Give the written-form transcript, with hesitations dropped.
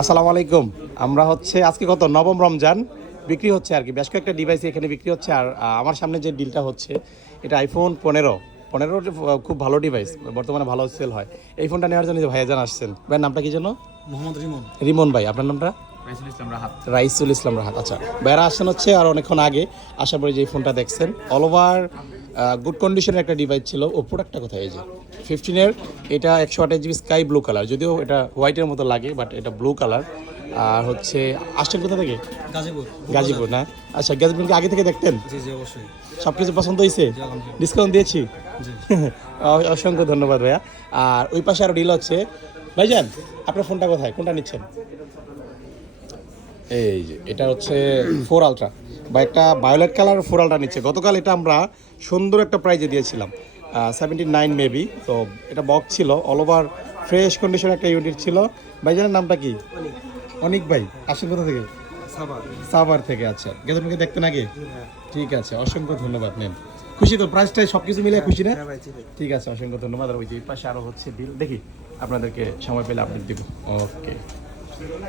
আসসালামু আলাইকুম। আমরা হচ্ছে আজকে কত নবম রমজান বিক্রি হচ্ছে আর কি, বেশ কয়েকটা ডিভাইস এখানে বিক্রি হচ্ছে। আর আমার সামনে যে ডিলটা হচ্ছে এটা আইফোন 15 খুব ভালো ডিভাইস, বর্তমানে ভালো সেল হয়। এই ফোনটা নেওয়ার জন্য যে ভাইয়াজান আসছেন, ভাইয়ের নামটা কি যেন? মোহাম্মদ রিমন। রিমন ভাই, আপনার নামটা? রাইসুল ইসলাম রাহাত। রাইসুল ইসলাম রাহাত। আচ্ছা, ভাইয়ারা আসছেন হচ্ছে আর অনেকক্ষণ আগে। আশা করি যে এই ফোনটা দেখছেন অল ওভার গুড কন্ডিশনের একটা ডিভাইস ছিল। ও প্রোডাক্টটা কোথায়? এই যে 15-এর, এটা 128 GB স্কাই ব্লু কালার, যদিও এটা হোয়াইটের মতো লাগে বাট এটা ব্লু কালার। আর হচ্ছে আসছেন কোথা থেকে? গাজীপুর। গাজীপুর না? আচ্ছা, গাজীপুর কি আগে থেকে দেখতেন? জি জি অবশ্যই। সব কিছু পছন্দ হয়েছে? ডিসকাউন্ট দিয়েছি? জি। অসংখ্য ধন্যবাদ ভাইয়া। আর ওই পাশে আরও ডিল হচ্ছে। ভাইজান, আপনার ফোনটা কোথায়? কোনটা নিচ্ছেন? এই যে এটা হচ্ছে 4 আলট্রা বা একটা ভায়োলেট কালার 4 আলট্রা নিচ্ছে। গতকাল এটা আমরা সুন্দর একটা প্রাইজে দিয়েছিলাম, 79 মেবি। তো এটা বক্স ছিল, অল ওভার ফ্রেশ কন্ডিশন একটা ইউনিট ছিল। ভাইজানের নামটা কি? অনিক ভাই। আসেন কোথা থেকে? সাভার থেকে। আচ্ছা, গেজনকে দেখতেন আগে? ঠিক আছে, অসংখ্য ধন্যবাদ। নেন, খুশি তো? প্রাইসটাই সব কিছু মিলে খুশি না? ঠিক আছে, অসংখ্য ধন্যবাদ। আর ওই যে এই পাশে আরও হচ্ছে ডিল, দেখি আপনাদেরকে সময় পেলে আপডেট দিব। ওকে।